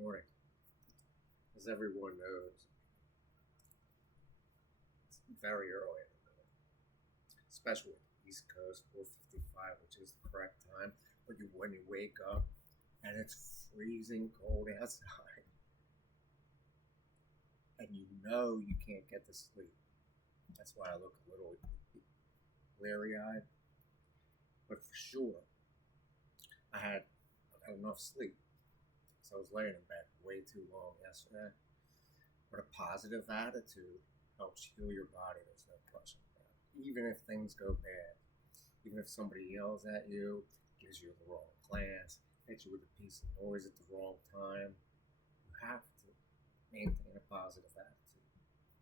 morning. As everyone knows, it's very early in the morning, especially at the East Coast, 4:55, which is the correct time. But when you wake up and it's freezing cold outside, and you know you can't get to sleep. That's why I look a little leery-eyed. But for sure, I had enough sleep. So I was laying in bed way too long yesterday. But a positive attitude helps heal your body. There's no question about it. Even if things go bad, even if somebody yells at you, gives you the wrong glance, hits you with a piece of noise at the wrong time, you have to maintain a positive attitude.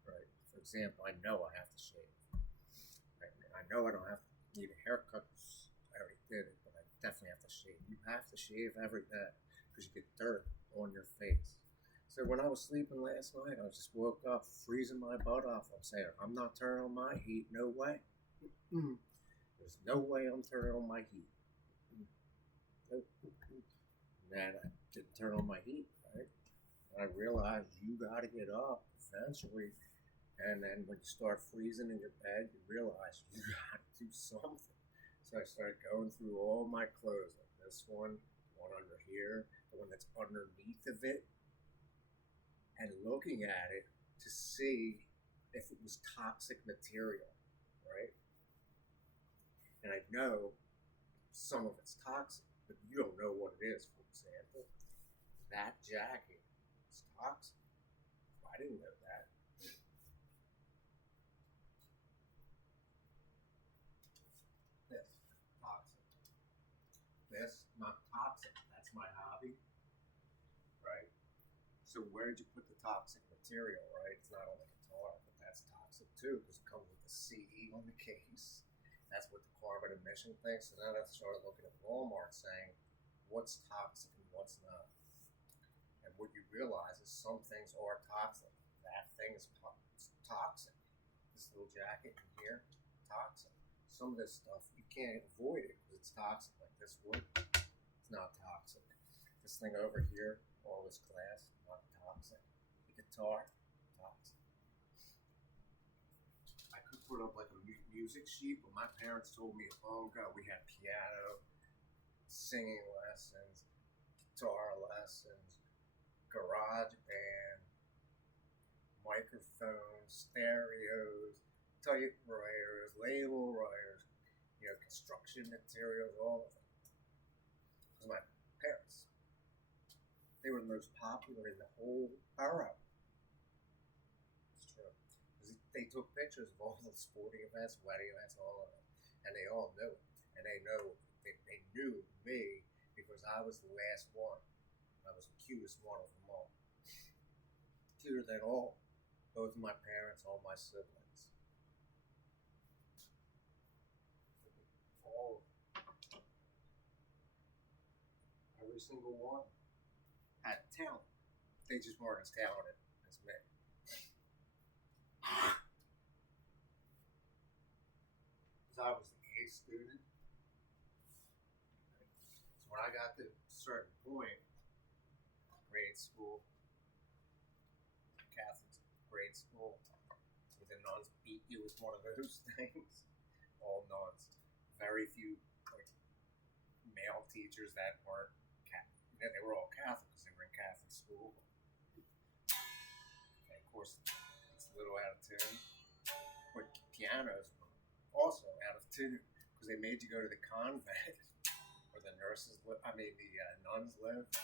Right? For example, I know I have to shave. Right? I know I don't have to need a haircut. I already did it, but I definitely have to shave. You have to shave every day because you get dirt on your face. So when I was sleeping last night, I just woke up freezing my butt off. I'm saying, I'm not turning on my heat. No way. There's no way I'm turning on my heat. Nope. And I didn't turn on my heat, right? And I realized you got to get up eventually. And then when you start freezing in your bed, you realize you got to do something. So I started going through all my clothes, like this one under here, the one that's underneath of it, and looking at it to see if it was toxic material, right? And I know some of it's toxic, but you don't know what it is. For example, that jacket is toxic. I didn't know that. This, toxic. This, not toxic. That's my hobby, right? So where did you put the toxic material, right? It's not on the guitar, but that's toxic too because it comes with the CE on the case. That's what the carbon emission thing. So then I started looking at Walmart saying, what's toxic and what's not. And what you realize is some things are toxic. That thing is toxic. This little jacket in here, toxic. Some of this stuff, you can't avoid it because it's toxic. Like this wood, it's not toxic. This thing over here, all this glass, not toxic. The guitar, toxic. I could put up like a music sheet, but my parents told me long ago we had piano, singing lessons, guitar lessons, garage band, microphones, stereos, typewriters, label writers, construction materials, all of it. Because my parents, they were the most popular in the whole borough. It's true. Because they took pictures of all the sporting events, wedding events, all of it. And they all knew it. And they knew me because I was the last one. I was the cutest one of them all. Cuter than all. Both of my parents, all my siblings. All every single one had talent. They just weren't as talented as me. Because I was the A student. So when I got to a certain point, grade school, Catholic grade school, where the nuns beat you was one of those things. All nuns. Very few male teachers that weren't Catholic. They were all Catholic because they were in Catholic school. And of course, it's a little out of tune. But pianos were also out of tune because they made you go to the convent where the nuns lived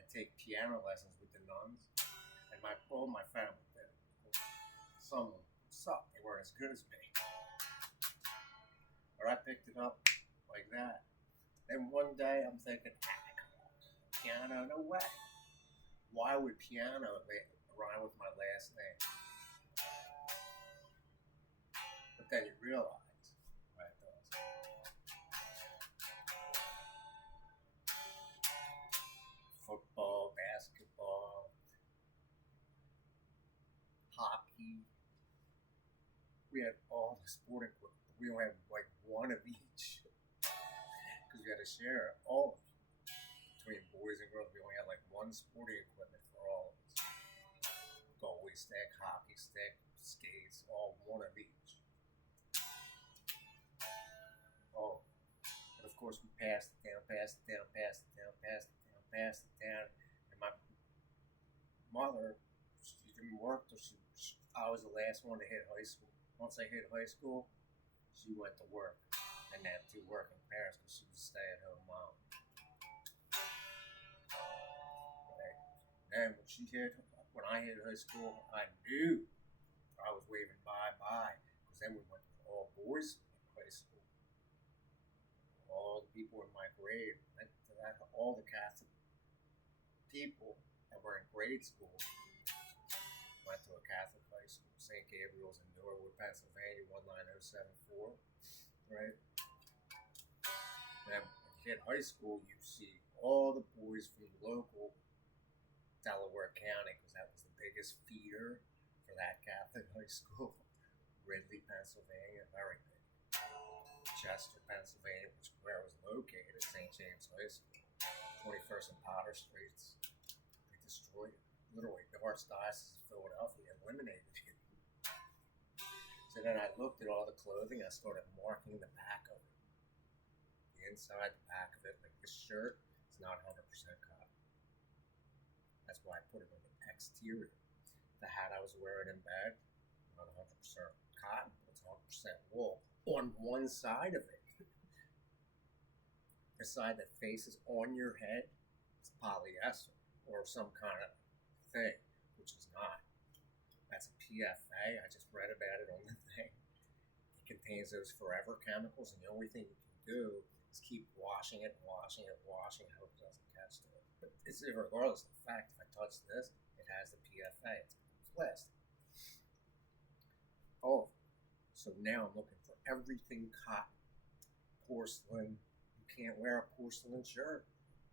and take piano lessons with the nuns. And all my family did. Some of them sucked. They weren't as good as me. But I picked it up like that. Then one day I'm thinking, come on, piano, no way. Why would piano rhyme with my last name? But then you realize why it does. Football, basketball, hockey. We had all the sporting equipment. We only had like one of each because we had to share all of them. Between boys and girls, we only had like one sporting equipment for all of us. Goalie stick, hockey stick, skates, all one of each. Oh, and of course we passed it down, passed it down, passed it down, passed it down, passed it down. And my mother, she didn't work till I was the last one to hit high school. Once I hit high school, she went to work and had two working parents because she was a stay-at-home mom. Right. And when I hit high school, I knew I was waving bye-bye because then we went to all boys high school. All the people in my grade went to that. All the Catholic people that were in grade school went to a Catholic high school, St. Gabriel's in Norwood, Pennsylvania, 19074, right? And when you hit high school, you see all the boys from the local Delaware County, because that was the biggest feeder for that Catholic high school. Ridley, Pennsylvania, very big. Chester, Pennsylvania, which is where I was located, St. James High School. 21st and Potter Streets. They destroyed it. Literally, the Archdiocese of Philadelphia eliminated it. So then I looked at all the clothing. I started marking the back of it. The inside, the back of it. Like this shirt is not 100% cotton. That's why I put it on the exterior. The hat I was wearing in bed, not 100% cotton. It's 100% wool. On one side of it. The side that faces on your head is polyester or some kind of thing, which is not. That's a PFA. I just read about it on the thing. It contains those forever chemicals, and the only thing you can do is keep washing it, washing it, washing it, hope it doesn't catch to it. But it's regardless of the fact, if I touch this, it has the PFA. It's plastic. Oh, so now I'm looking for everything cotton, porcelain. You can't wear a porcelain shirt.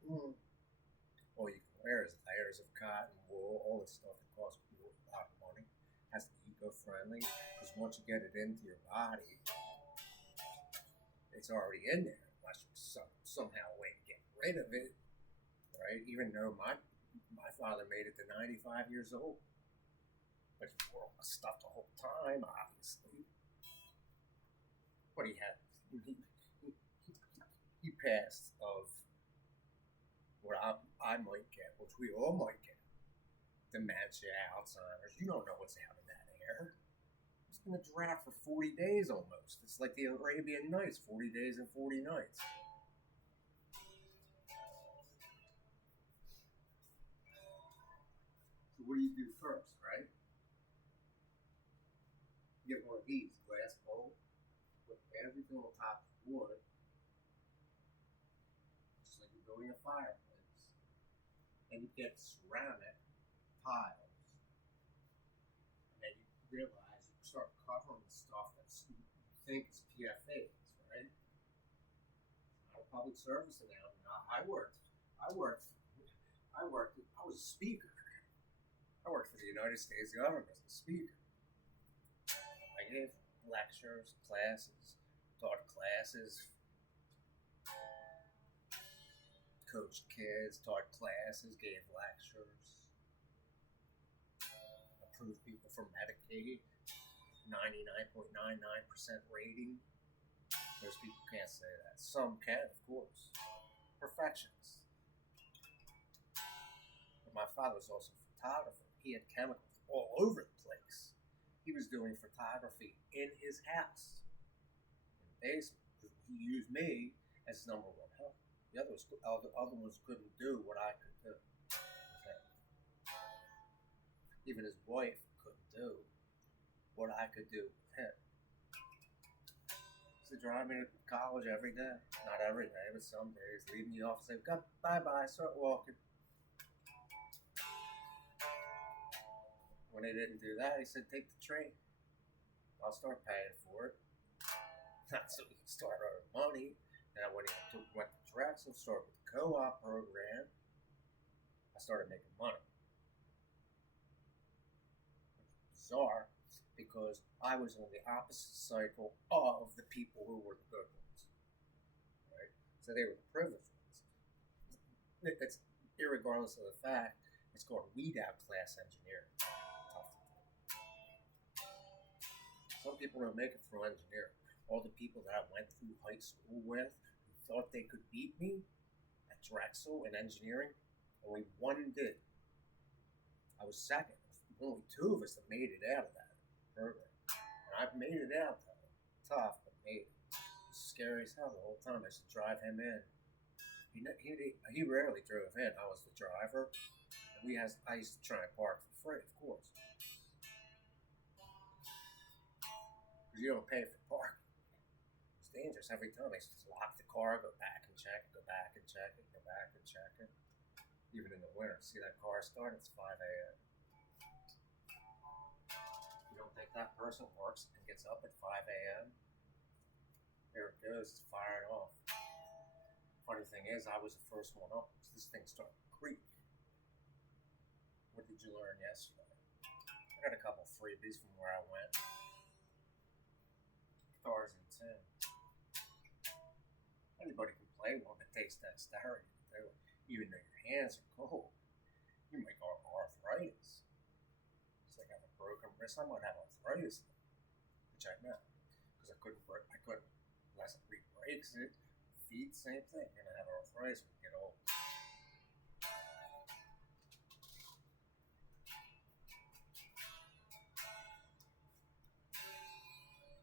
All you can wear is layers of cotton, wool, all this stuff that costs people a lot of money. Has to be eco-friendly, because once you get it into your body, it's already in there, unless you somehow way to get rid of it, right? Even though my father made it to 95 years old, but he wore all the stuff the whole time, obviously. But he passed of what I might get, which we all might get, dementia, Alzheimer's. You don't know what's out in that air. It's been a drought for 40 days almost. It's like the Arabian Nights, 40 days and 40 nights. So what do you do first, right? You get one of these, glass bowl, put everything on top of wood, just like you're building a fireplace. And you get ceramic tiles. And then you realize you start covering stuff that you think is PFAs, right? It's not a public service announcement. I was a speaker. I worked for the United States government as a speaker. I gave lectures, classes, taught classes, coached kids, taught classes, gave lectures, approved people for Medicaid, 99.99% rating. Most people can't say that. Some can, of course. Perfectionists. But my father was also a photographer. He had chemicals all over the place. He was doing photography in his house, in the basement. He used me as his number one help. The other ones couldn't do what I could do. Even his wife couldn't do what I could do with him. He used to drive me to college every day. Not every day, but some days. Leave me off, say, bye-bye, start walking. When he didn't do that, he said, take the train. I'll start paying for it. Not so he can start earning money. Now, when he went to Drexel, started with the co-op program, I started making money. Bizarre, because I was on the opposite cycle of the people who were the good ones. Right? So they were the privileged ones. irregardless of the fact, it's called weed out class engineering. Tough. Some people don't make it through engineering. All the people that I went through high school with who thought they could beat me at Drexel in engineering, only one did. I was second. Only two of us that made it out of that program. And I've made it out though. Tough, but made it. Scary as hell the whole time. I used to drive him in. He rarely drove in. I was the driver. And I used to try and park for free, of course. Because you don't pay for parking. It's dangerous every time. I used to lock the car, go back and check it, go back and check it, go back and check it. Even in the winter, see that car start? It's 5 a.m. You don't think that person works and gets up at 5 a.m.? There it goes, it's firing off. Funny thing is, I was the first one up. So this thing started to creak. What did you learn yesterday? I got a couple freebies from where I went. Guitars and tin. Anybody can play one that takes dexterity to do it. Even though your hands are cold, you might go arthritis. It's like I have a broken wrist. I might have arthritis, which I know because I couldn't. Unless it breaks it. Feet, same thing. You're gonna have arthritis when you get old.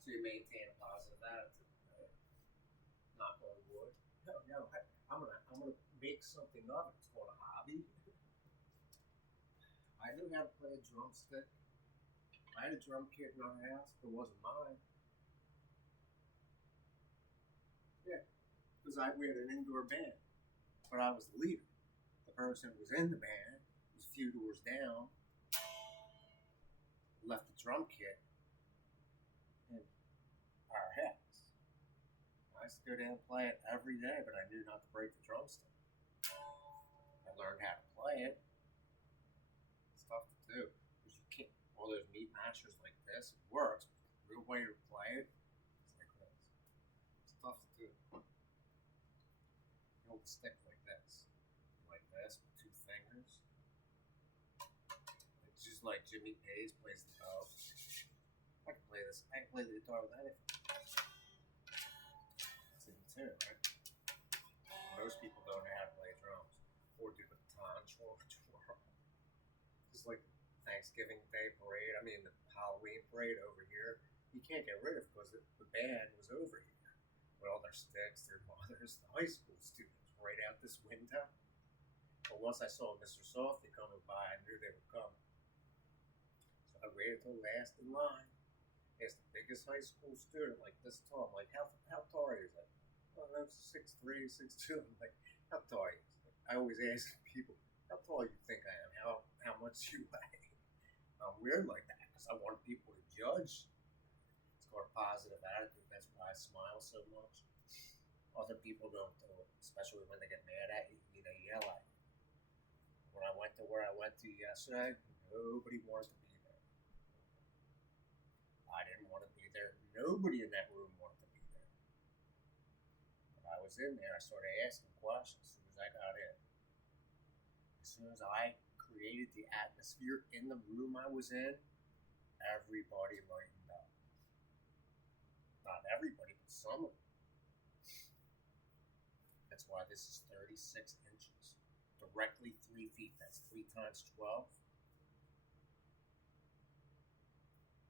So you maintain a positive attitude, right? Knock on wood. No. I'm gonna make something of it. It's called a hobby. I knew how to play a drumstick. I had a drum kit in our house. It wasn't mine. Yeah, because we had an indoor band, but I was the leader. The person who was in the band was a few doors down. Left the drum kit in our house. I used to go down and play it every day, but I knew not to break the drumstick. I learned how to play it. It's tough to do because you can't. All those meat mashers like this, it works. But the real way to play it is like this. It's tough to do. You hold the stick like this, with two fingers. It's just like Jimmy Page plays the bow. I can play this. I can play the guitar with anything. It's in tune, right? Most people don't know how to play drums or do the tantra twirl. Just like the Thanksgiving Day parade. I mean, the Halloween parade over here. You can't get rid of it because the band was over here with all their sticks, their mothers, the high school students right out this window. But once I saw Mr. Softy coming by, I knew they were coming. So I waited till last in line. Asked the biggest high school student, like this tall. I'm like, how tall are you? He's like, oh, no, 6'3", 6'2". I'm like, how tall are you? Like, I always ask people, how tall you think I am? How much you weigh? I'm weird like that because I want people to judge. It's called a positive attitude. That's why I smile so much. Other people don't do it, especially when they get mad at you. They yell at you. When I went to where I went to yesterday, nobody wanted to be there. I didn't want to be there. Nobody in that room wanted to be there. When I was in there, I started asking questions as soon as I got in. As soon as I created the atmosphere in the room I was in, everybody lightened up. Not everybody, but some of them. That's why this is 36 inches. Directly 3 feet. That's 3 times 12.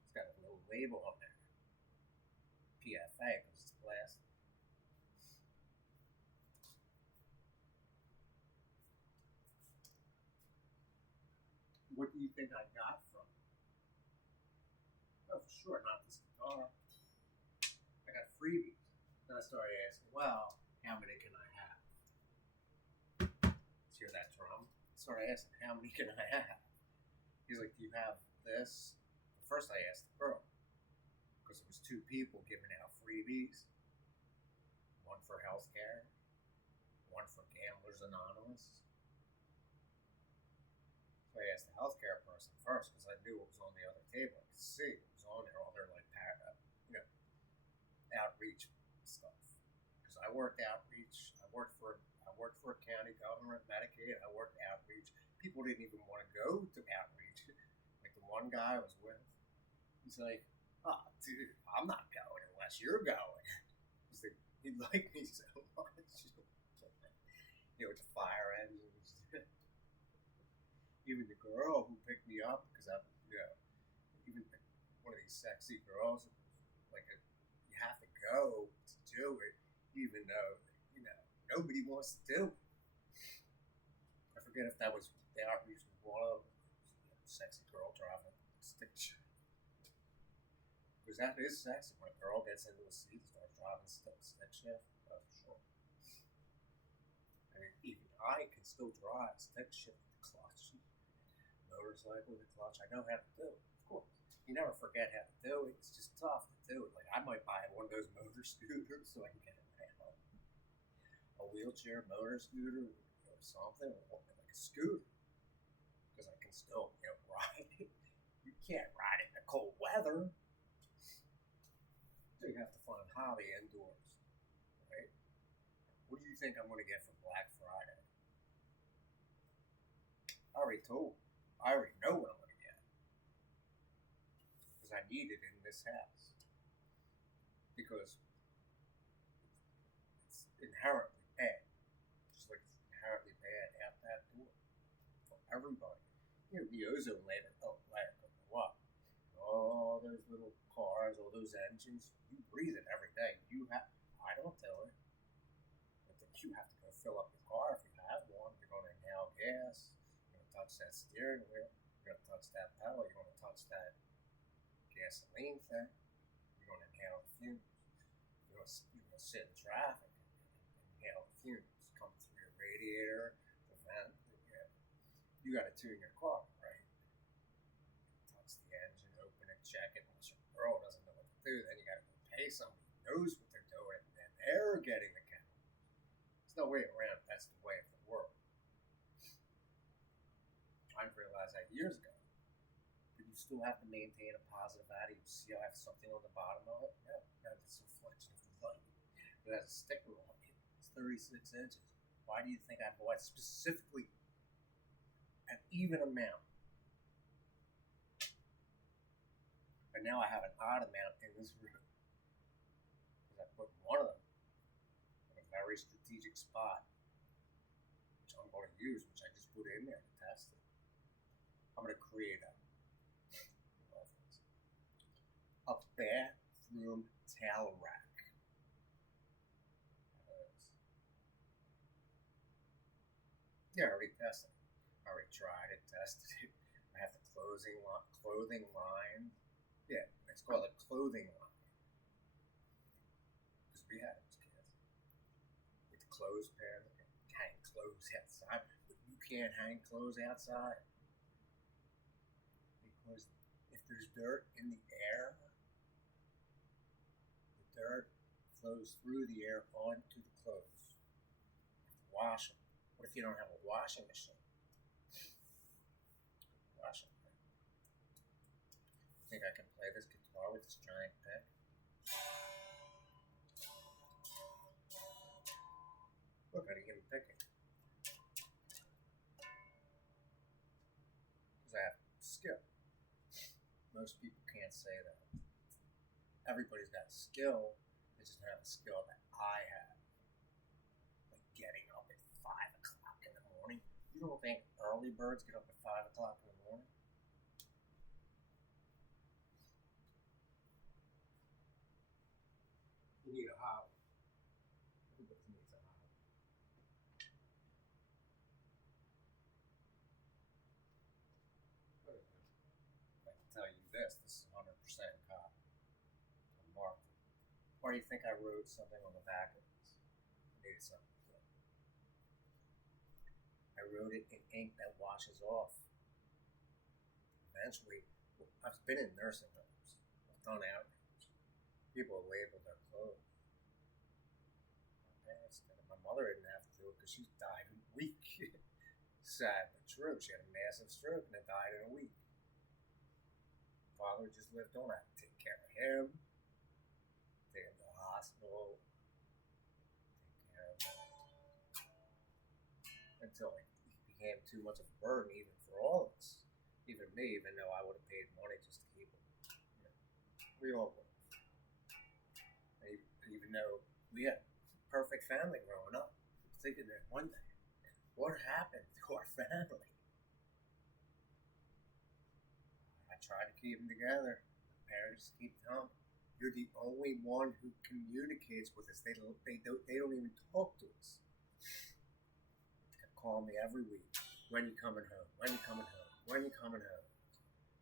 It's got a little label on there. PFA, because it's plastic. What do you think I got from it? Oh, for sure, not this guitar. I got freebies. Then I started asking, well, how many can I have? Let's hear that drum. I started asking, how many can I have? He's like, do you have this? First I asked the girl, because it was 2 people giving out freebies. One for healthcare, one for Gamblers Anonymous. So I asked the healthcare person first because I knew it was on the other table. I could see it was on there, all their outreach stuff. Because I worked outreach. I I worked for a county government, Medicaid. I worked outreach. People didn't even want to go to outreach. Like the one guy I was with, he's like, "Oh, dude, I'm not going unless you're going." He's like, he liked me so much. With the fire engines. Even the girl who picked me up, because I'm, even one of these sexy girls, like you have to go to do it, even though nobody wants to do it. I forget if that was the outreach was one of them. Sexy girl driving a stick shift. Because that is sexy when a girl gets into a seat and starts driving stick shift. That's for sure. I mean, even I can still drive stick shift with the clutch. Motorcycle with the clutch. I know how to do it, of course. You never forget how to do it. It's just tough to do it. Like, I might buy one of those motor scooters so I can get around. A wheelchair motor scooter or something, or like a scooter. Because I can still, ride it. You can't ride it in the cold weather. So you have to find a hobby indoors, right? What do you think I'm going to get for Black Friday? I already told. I already know what I'm going to get. Because I need it in this house. Because it's inherently bad. Just like it's inherently bad out that door. For everybody. The ozone layer could go up. All those little cars, all those engines, you breathe it every day. I don't do it. But then you have to go fill up your car if you have one. You're going to inhale gas. Touch that steering wheel, you're going to touch that pedal, you're going to touch that gasoline thing, you're going to inhale the fumes, you're going to sit in traffic and inhale the fumes, come through your radiator, the vent, you got to tune your car, right? Touch the engine, open it, check it, unless your girl doesn't know what to do, then you got to go pay somebody who knows what they're doing, and they're getting the chemicals. There's no way around it, that's the way of the world. I realized that years ago. But you still have to maintain a positive attitude. You see, I have something on the bottom of it. Yeah, that's a reflection of the light. It has a sticker on it. It's 36 inches. Why do you think I bought specifically an even amount? But now I have an odd amount in this room. Because I put one of them in a very strategic spot, which I'm going to use, which I just put in there to test it. I'm going to create a bathroom towel rack. Yeah, I already tested it. I already tried it, tested it. I have the clothing line. Yeah, it's called a clothing line. Because we had it as kids. With the clothespin, hang clothes outside. But you can't hang clothes outside. Because if there's dirt in the air, the dirt flows through the air onto the clothes. Wash them. What if you don't have a washing machine? Wash them. Think I can play this guitar with this giant pick? Look, I didn't even pick it. Because I have skill. Most people can't say that. Everybody's got skill, they just don't have the skill that I have. Like getting up at 5 o'clock in the morning. You don't think early birds get up at 5 o'clock in the morning? You need a hobby. Everybody needs a hobby. I can tell you this is 100% copy. Marked. Why do you think I wrote something on the back of this? I needed something good. I wrote it in ink that washes off. Eventually, I've been in nursing homes. I've done outreach. People label their clothes. My parents did it. My mother didn't have to do it because she died in a week. Sad but true. She had a massive stroke and died in a week. Father just lived on. I had to take care of him. Take him to the hospital. Take care of him. until it became too much of a burden, even for all of us, even me. Even though I would have paid money just to keep it, you know, we all would. Even though we had a perfect family growing up, thinking that one day, what happened to our family? I try to keep them together. Parents keep telling me, you're the only one who communicates with us. They don't even talk to us. They call me every week. When you coming home? When you coming home? When you coming home?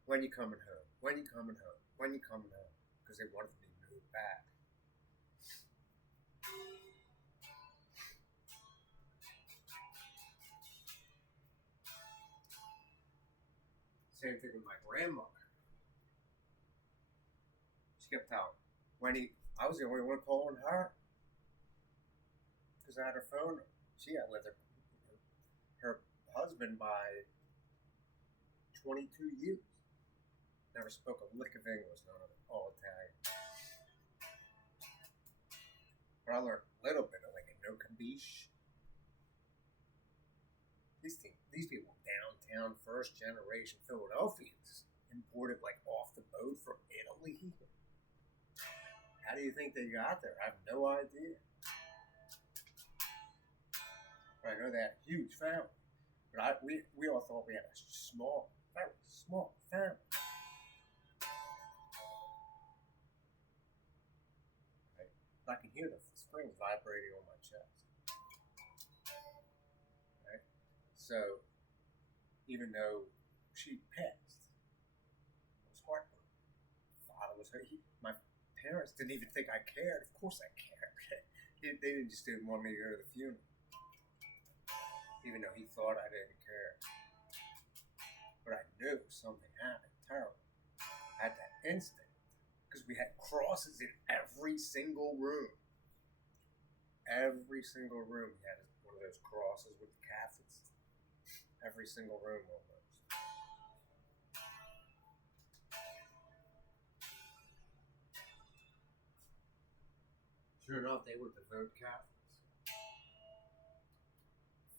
When you coming home? When you coming home? When you coming home? Because they wanted me to move back. Same thing with my grandmother. She kept telling me, I was the only one calling her because I had her phone. She had with her husband by 22 years. Never spoke a lick of English, none of it, all Italian. But I learned a little bit of like a no capiche. These people downtown, first generation Philadelphians, imported like off the boat from Italy. How do you think they got there? I have no idea. But I know they had a huge family. But we all thought we had a small, very small family. Right? I can hear the springs vibrating on my chest. Right? So, even though she passed, it was heartbreaking. Father was hurt. My parents didn't even think I cared. Of course I cared. They just didn't want me to go to the funeral. Even though he thought I didn't care. But I knew something happened terrible. I had that instinct. Because we had crosses in every single room. Every single room we had one of those crosses with the Catholics. Every single room almost. Sure enough, they were devout Catholics.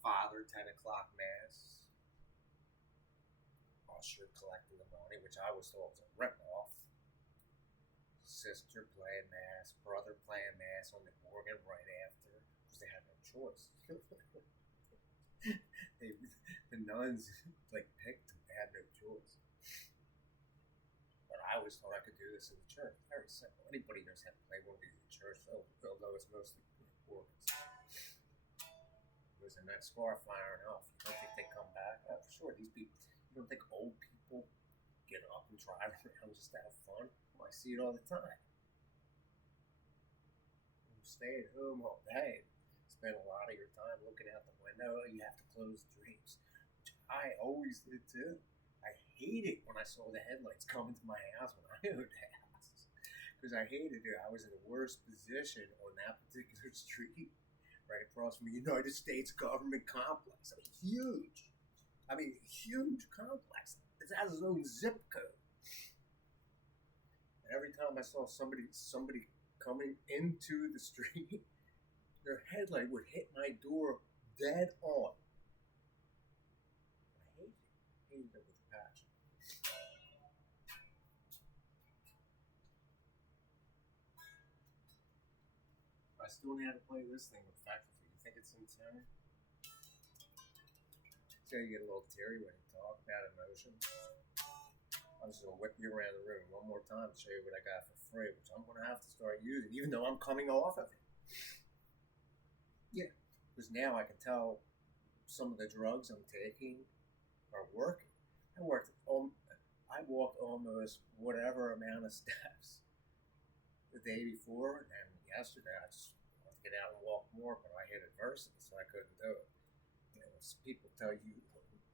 Father, 10 o'clock mass. Usher collecting the money, which I was told was a rip-off. Sister playing mass, brother playing mass on the organ right after, because they had no choice. The nuns like picked them; they had no choice. But I always thought I could do this in the church. Very simple. Anybody knows how to play one of these in the church, although it's mostly organs. There's a that scar firing off. You don't think they come back? Oh, for sure. These people. You don't think old people get up and drive around just to have fun? Well, I see it all the time. You stay at home all day, spend a lot of your time looking out the window. You have to close the drapes, which I always did too. I hated when I saw the headlights coming to my house when I owned a house, because I hated it. I was in the worst position on that particular street, right across from the United States government complex. I mean, huge. Huge complex. It has its own zip code. And every time I saw somebody coming into the street, their headlight would hit my door dead on. I hated it. Hated it with a passion. I still know how to play this thing with faculty. You think it's insane? So you get a little teary when you talk about emotion. I'm just going to whip you around the room one more time to show you what I got for free, which I'm going to have to start using, even though I'm coming off of it. Yeah, because now I can tell some of the drugs I'm taking are working. I walked almost whatever amount of steps the day before, and yesterday I just wanted to get out and walk more, but I hit adversity, so I couldn't do it. You know, when people tell you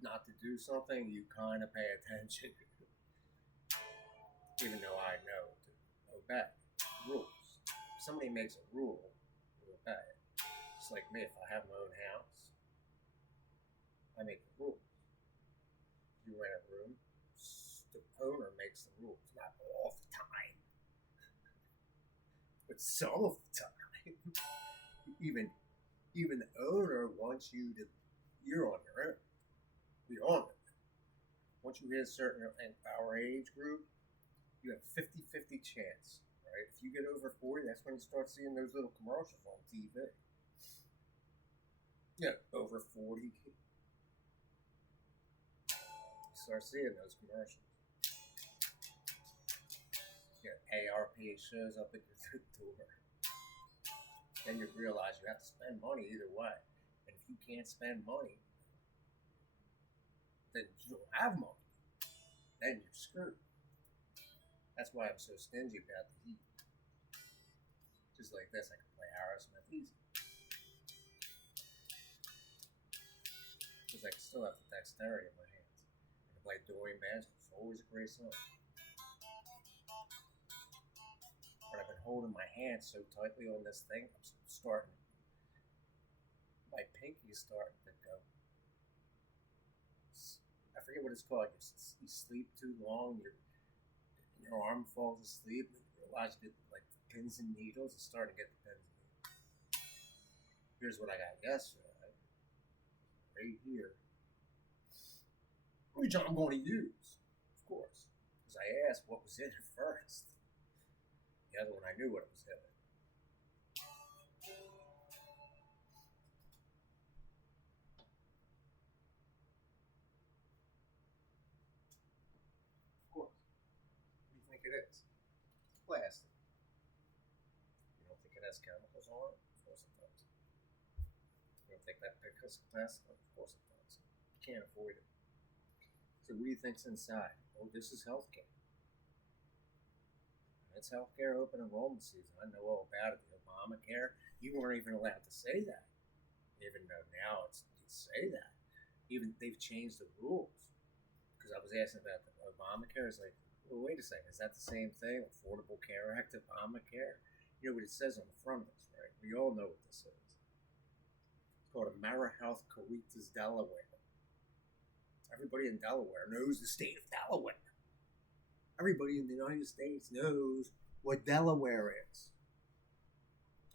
not to do something, you kind of pay attention. Even though I know to obey rules. If somebody makes a rule, you obey it. Just like me, if I have my own house, I make the rules. You rent a room, the owner makes the rules. Not all the time, but some of the time. Even the owner wants you to you're on your own. We're on it. Once you hit a certain in our age group, you have 50-50 chance, right? If you get over 40, that's when you start seeing those little commercials on TV. Yeah, over 40, you start seeing those commercials. Yeah, ARP shows up at your door. Then you realize you have to spend money either way. And if you can't spend money, then you don't have money. Then you're screwed. That's why I'm so stingy about the heat. Just like this, I can play Aerosmith easy. Because I can still have the dexterity in my hands. I can play Dorian Banjo. It's always a great song. But I've been holding my hand so tightly on this thing, I'm starting. My pinky's starting to go. I forget what it's called. You sleep too long, your arm falls asleep, and you realize you get like the pins and needles. It's starting to get the pins and needles. Here's what I got yesterday. Right here. Which I'm going to use, of course. Because I asked what was in it first. The other one I knew what it was in it. Of course. What do you think it is? It's plastic. You don't think it has chemicals on it? Of course it does. You don't think that because it's plastic? Of course it does. You can't avoid it. So what do you think's inside? Oh, this is healthcare. It's healthcare open enrollment season. I know all about it. The Obamacare, you weren't even allowed to say that. Even though now you say that. Even they've changed the rules. Because I was asking about the Obamacare. It's like, well, wait a second. Is that the same thing? Affordable Care Act, Obamacare? You know what it says on the front of this, right? We all know what this is. It's called AmeriHealth Caritas Delaware. Everybody in Delaware knows the state of Delaware. Everybody in the United States knows what Delaware is.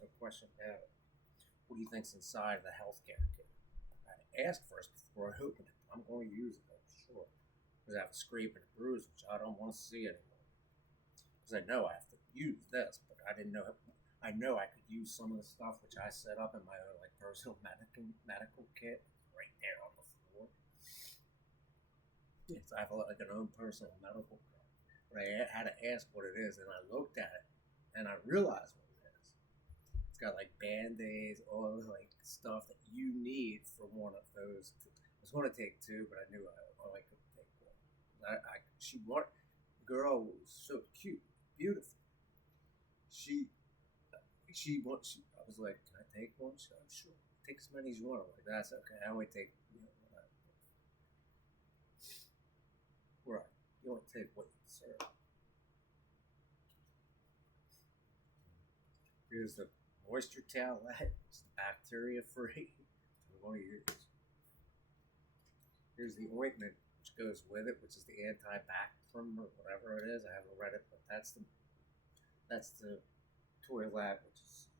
No question about it. What do you think's inside of the healthcare kit? I asked first before I opened it. I'm going to use it, I'm sure. Because I have a scrape and a bruise, which I don't want to see anymore. Because I know I have to use this, but I didn't know. I know I could use some of the stuff which I set up in my own like personal medical kit right there on the floor. Yes, I have like an own personal medical kit. But I had to ask what it is, and I looked at it, and I realized what it is. It's got like Band-Aids, all like stuff that you need for one of those. I was going to take two, but I knew I only could take one. The girl was so cute, beautiful. I was like, can I take one? She said, sure. Take as many as you want. I'm like, that's okay. I only take, right. You only take what you deserve. Here's the moisture towelette. It's bacteria free. We want to use. Here's the ointment which goes with it, which is the Antibacterium or whatever it is. I haven't read it, but that's the toilet, which is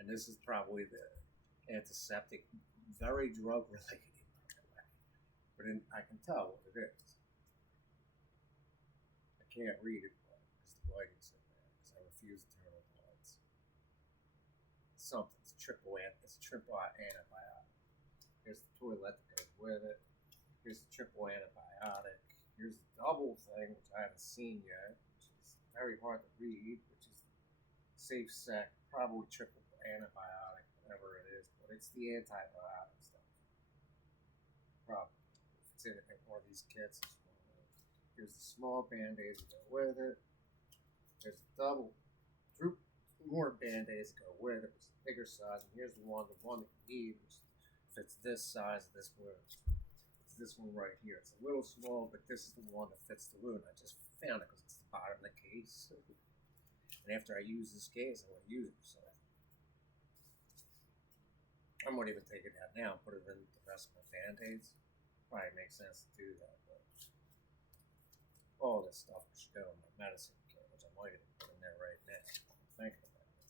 and this is probably the antiseptic, very drug related, but I can tell what it is. I can't read it because the lighting's in there because I refuse to turn on the lights. It's triple antibiotic. Here's the toilet that goes with it. Here's the triple antibiotic. Here's the double thing, which I haven't seen yet, which is very hard to read, which is safe sec, probably triple antibiotic, whatever it is, but it's the antibiotic stuff. Probably. If it's in one of these kits, it's one of those. Here's the small Band-Aids that go with it. There's the double, more Band-Aids that go with it. It's the bigger size, and here's the one that you need, which fits this size, this wound. It's this one right here. It's a little small, but this is the one that fits the wound. I just found it because it's the bottom of the case. And after I use this case, I'm going to use it. So I won't even take it out now and put it in the rest of my Band-Aids. Probably makes sense to do that, but all this stuff should go in my medicine kit, which I might even put in there right now. I'm thinking about it.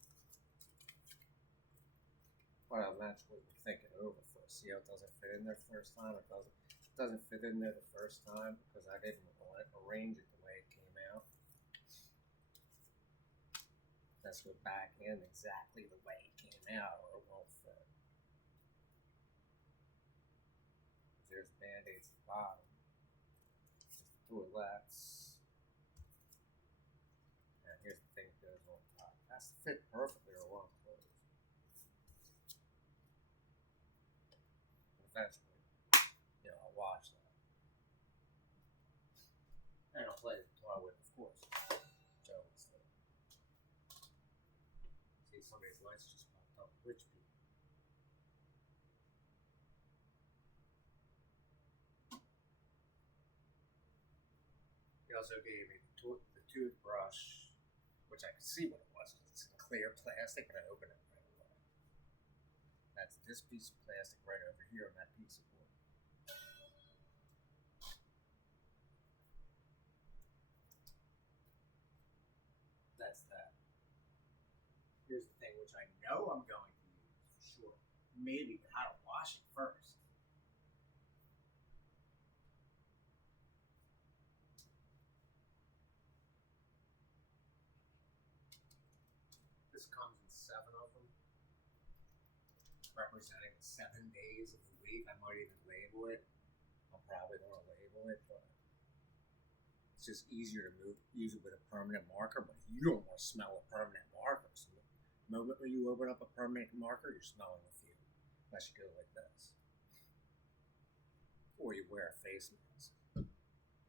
But I'm actually thinking over for a See how it doesn't fit in there the first time? It doesn't fit in there the first time because I didn't arrange it the way it came out. Let's go back in exactly the way it came out or it won't fit. There's band-aids at the bottom. Just toilettes. And here's the thing that goes on top. It has to fit perfectly or it won't close. Eventually, I'll watch that. And I'll play the guitar with, of course. Joe instead. See, somebody's lights just popped up. Rich people. He also gave me the toothbrush, which I could see what it was because it's in clear plastic, and I opened it right away. That's this piece of plastic right over here on that piece of wood. That's that. Here's the thing, which I know I'm going to use for sure. Maybe, but how to wash it first. This comes in 7 of them, representing the 7 days of the week. I might even label it. I'm probably going to label it, but it's just easier to use it with a permanent marker. But you don't want to smell a permanent marker. So the moment when you open up a permanent marker, you're smelling a few. Unless you go like this. Or you wear a face mask.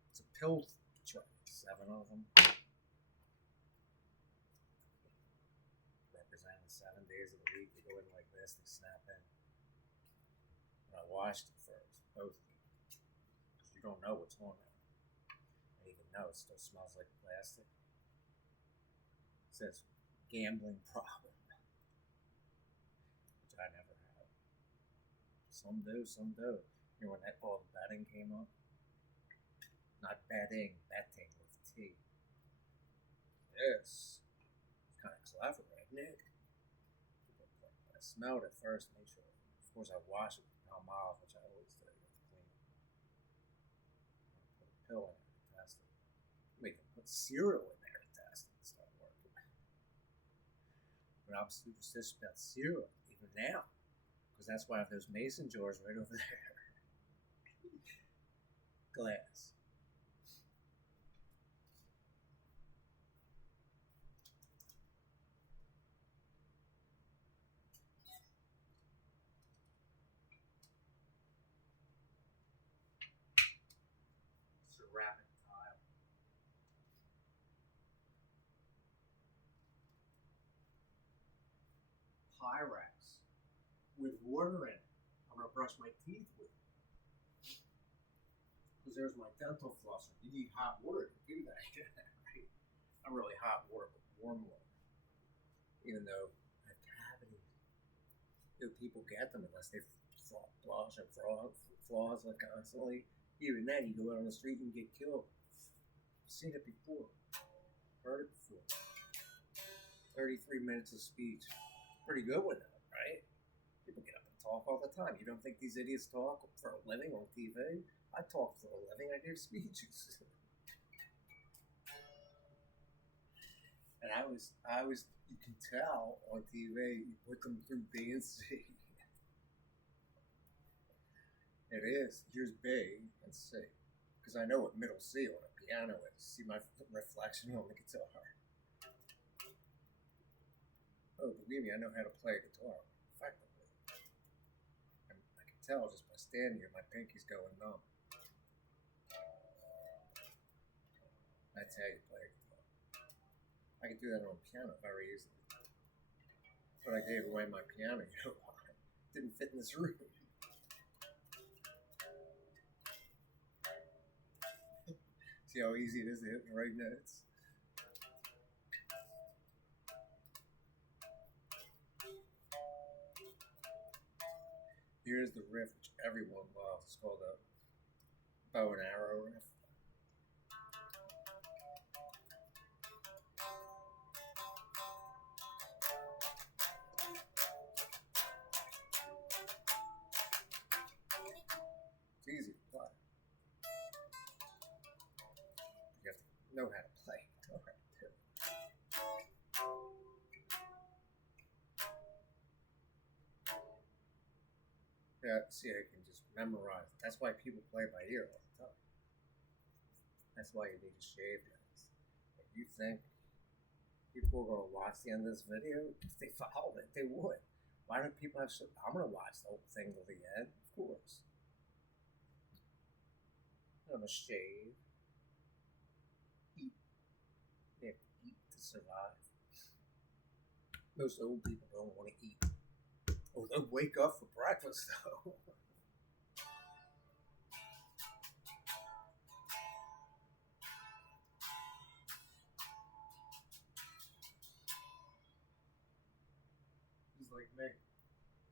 It's a pill tray. 7 of them. Representing 7 days of the week. They go in like this, they snap in. And I washed it first, both of them. Because you don't know what's on it. And even though it still smells like plastic. It says gambling problem. Which I never had. Some do, some do. When all the betting came up? Not betting with T. This is kind of clever, isn't it? I smelled it first, make sure. Of course, I wash it with Palmolive, which I always do. You have to clean it. Put a pill in it to test it. We can put cereal in there to test it and start working. But I'm superstitious about cereal, even now. Because that's why I have those mason jars right over there. Glass. Ceramic tile. Pyrex with water in it. I'm going to brush my teeth with it. Because there's my dental flosser. You need hot water to do that, right? Not really hot water, but warm water. Even though I have cavities. People get them unless they floss like constantly. Even then, you go out on the street and get killed. I've seen it before. Heard it before. 33 minutes of speech. Pretty good one, though, right? People get up and talk all the time. You don't think these idiots talk for a living on TV? I talk for a living. I give speeches. And I was, you can tell on TV, you put them through B and C. It is. Here's B and C. Because I know what middle C on a piano is. See my reflection on the guitar. Oh, believe me, I know how to play a guitar effectively. And I can tell just by standing here, my pinky's going numb. That's how you play a guitar. I can do that on piano very easily. But I gave away my piano, you know why? It didn't fit in this room. See how easy it is to hit the right notes? Here's the riff which everyone loves. It's called a bow and arrow riff. easy to play. You have to know how to play. Alright, too. Yeah, see, I can just memorize. That's why people play by ear all the time. That's why you need to shave guys. If you think people are going to watch the end of this video, if they followed it, they would. Why don't people have I'm going to watch the whole thing till the end, of course. I'm going to shave. Eat. They have to eat to survive. Most old people don't want to eat. Oh, they'll wake up for breakfast, though. He's like me.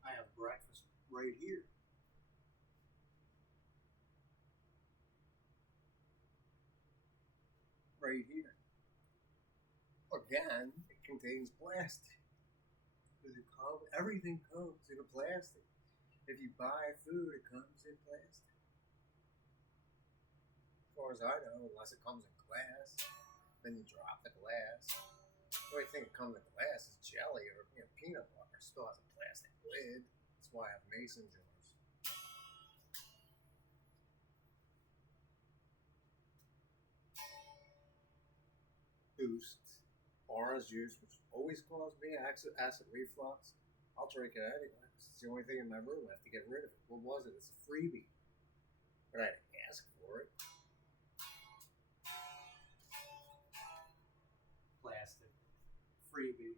I have breakfast right here. Right here. Again, it contains plastic. Everything comes in a plastic. If you buy food, it comes in plastic. As far as I know, unless it comes in glass, then you drop the glass. The only thing that comes in glass is jelly or peanut butter. It still has a plastic lid. That's why I have mason jars. Boost. Orange juice, which always caused me acid reflux. I'll drink it anyway. It's the only thing in my room. I have to get rid of it. What was it? It's a freebie. But I didn't ask for it. Plastic. Freebie.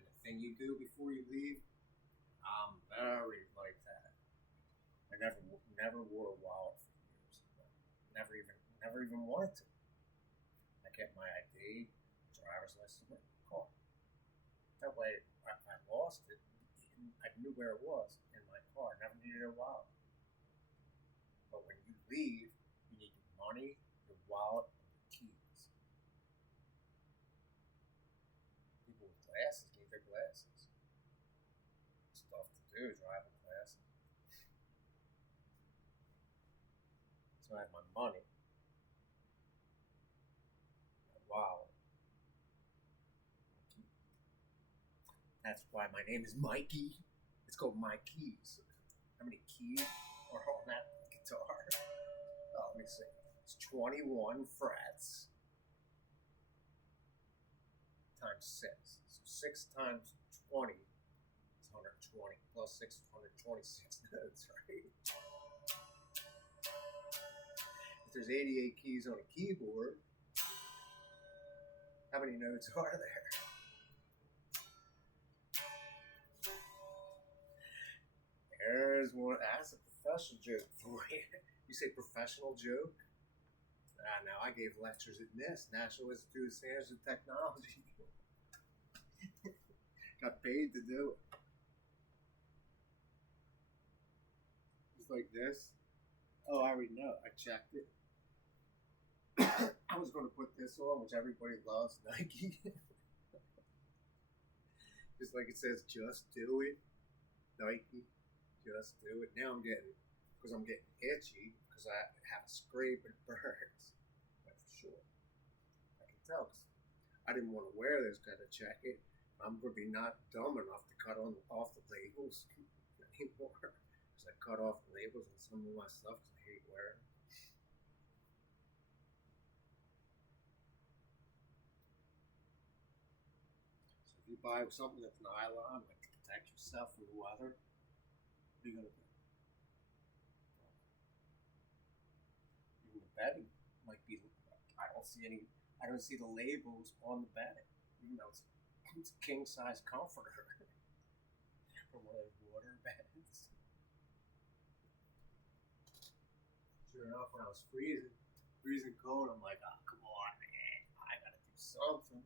And the thing you do before you leave, I'm very like that. I never wore a wallet for years. Never even wanted to. I kept my ID, driver's license, in my car. That way, I lost it. I knew where it was in my car. I never needed a wallet. But when you leave, you need your money, your wallet, and your keys. People with glasses need their glasses. Stuff to do is drive with glasses. So I have my money. Wow. That's why my name is Mikey. It's called My Keys. How many keys are on that guitar? Oh, let me see. It's 21 frets times 6. So 6 times 20 is 120. Plus 6 is 126 notes, right? If there's 88 keys on a keyboard, how many notes are there? There's one. That's a professional joke for you. You say professional joke? Now I gave lectures at NIST, National Institute of Standards and Technology. Got paid to do it. It's like this. Oh, I already know. I checked it. I was going to put this on, which everybody loves, Nike. Just like it says, just do it, Nike. Just do it. Now I'm getting itchy because I have a scrape and it burns. That's for sure. I can tell because I didn't want to wear this. Got to check it. I'm going to be not dumb enough to cut off the labels anymore. Because I cut off the labels on some of my stuff because I hate wearing it. So if you buy something that's nylon, like to protect yourself from the weather, what are you going to do? Even the bedding might be. I don't see the labels on the bedding. Even though it's a king size comforter from one of those water beds. Sure enough, when I was freezing cold, I'm like, oh, come on, man, I gotta do something.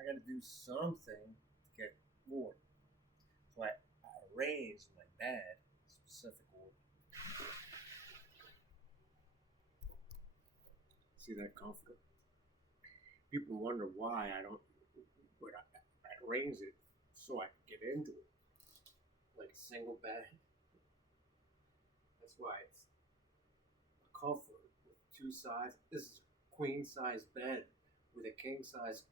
I gotta do something to get warm. So I arranged my bed specific order. See that comforter? People wonder why I don't. But I arrange it so I could get into it. Like a single bed. That's why it's a comfort with two sides. This is a queen size bed with a king size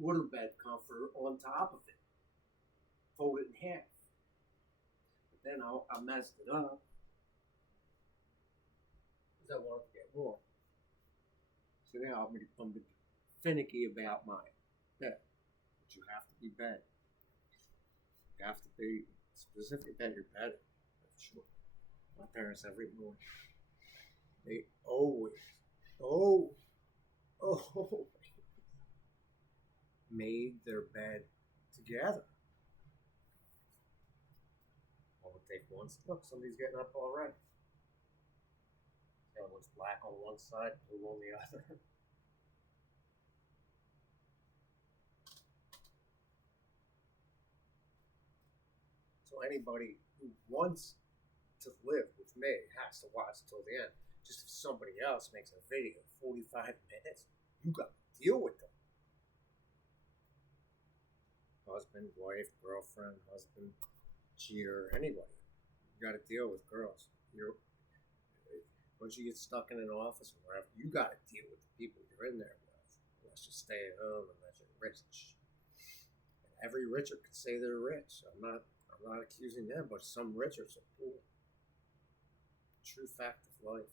waterbed comforter on top of it. Fold it in half. But then I messed it up because I wanted to get more. So now I'm finicky about my bed. But you have to be bed. You have to be specific that you're bed. That's sure. My parents every morning, they always, made their bed together. I would take one. Look, somebody's getting up already. The other one's black on one side, blue on the other. So anybody who wants to live with me has to watch till the end. Just if somebody else makes a video 45 minutes, you got to deal with them. Husband, wife, girlfriend, husband, cheater, anybody. You got to deal with girls. Once you get stuck in an office or wherever, you got to deal with the people you're in there with. Unless you stay at home, unless you're rich. And every richer could say they're rich. I'm not accusing them, but some richers are poor. True fact of life.